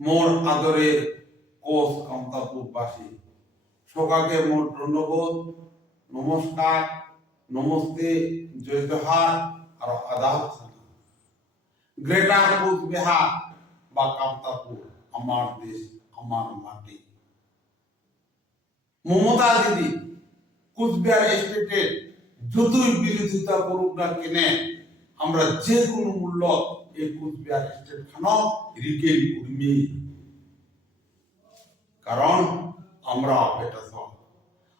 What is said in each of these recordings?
মোর আদরের কোচ কামতাপুরবাসী সকাকে মোর ধন্যবাদ, নমস্কার, নমস্তে, জয় জোহার আর আদাব। গ্রেটার কোচবিহার বা কামতাপুর আমার দেশ, আমার মাটি। মমতা দিদি কোচবিহার স্টেটের যতই বিরোধিতা করুক না কেনে, আমরা যে কোনো মূল্য এই কোচবিহার স্টেট খানো রিকেল কর্মী, কারণ আমরা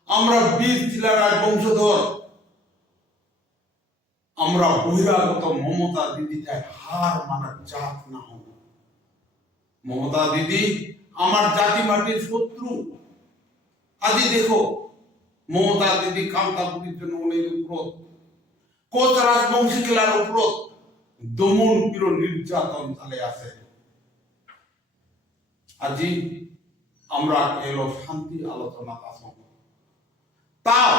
আমরা 20 জেলার বংশধর। আমরা বহিরাগত মমতা দিদি চাই হার মানার জাত না হব। মমতা দিদি আমার জাতি মাটির শত্রু। আজি দেখো মমতা দিদি কামতাপুরের জন্য অনেক উপর কোচ রাজবংশী খেলার উপর দমন পির নির্যাতন চালে আছে। আজি আমরা এলো শান্তি আলোচনা আসন, তাও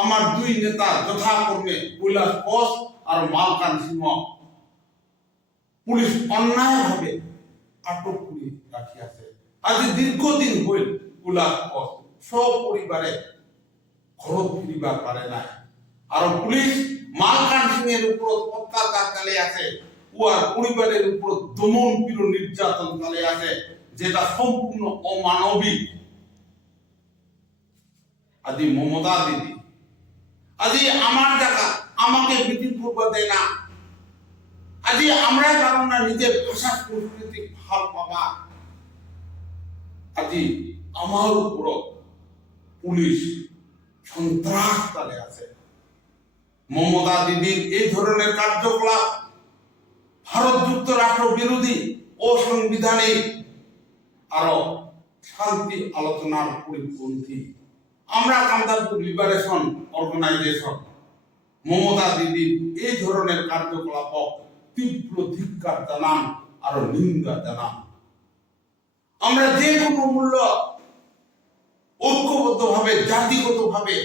আমার দুই নেতা যথাক্রমে কৈলাস কোচ আর মালকান সিংহ পুলিশ অন্যায় ভাবে আটক করে রাখিয়াছে। আজি দীর্ঘদিন হইল কৈলাস কোচ সব পরিবারে ঘর ফিরিবার পারে না, আর পুলিশ মালকান সিংহের উপর অত্যাচার চালে আছে, উহার পরিবারের উপর দমন পীড়ন নির্যাতন চালে আছে, যেটা সম্পূর্ণ অমানবিক। আজি মমতা দিদি আজি আমার জায়গা আমাকে মিটিং করতে দেয় না। আজি আমরা কারণ না নিজের ভাষা সংস্কৃতি ভাল পাবা। আজি আমার উপর পুলিশ সন্ত্রাস চালে আছে। মমতা দিদির এই ধরনের কার্যকলাপ ভারত যুক্তরাষ্ট্র বিরোধী, অসাংবিধানিক আরো শান্তি আলোচনার পরিপন্থী। আমরা কামতাপুর লিবারেশন অর্গানাইজেশন মমতা দিদির এই ধরনের কার্যকলাপ তীব্র ধিক্কার জানান আর নিন্দা জানান। আমরা যে কোনো মূল্য ঐক্যবদ্ধ ভাবে, জাতিগত ভাবে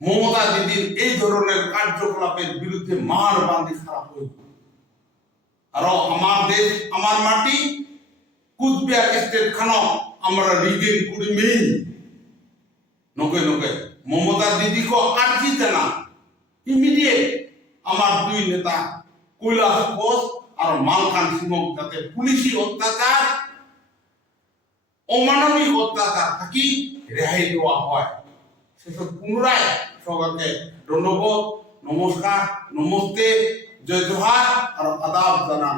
মমতা দিদির এই ধরনের কার্যকলাপের বিরুদ্ধে মার বান্ধি খারাপ হইব। আর আমার দেশ, আমার মাটি, কুচবিহার স্টেট খানো আমরা রিগেন করিমি। নকে নকে মমতা দিদি কো আর্জি জানা ইমিডিয়েট আমার দুই নেতা কৈলাস কোচ আর মালকান সিংহ যাতে পুলিশি অত্যাচার, অমানবিক অত্যাচার থাকি রেহাই দেওয়া হয়। সেসব পুনরায় সবাইকে ধন্যবাদ, নমস্কার, নমস্তে, জয় জোহার আর আদাব জানান।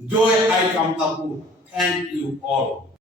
জয় আই কামতাপুর। Thank you all.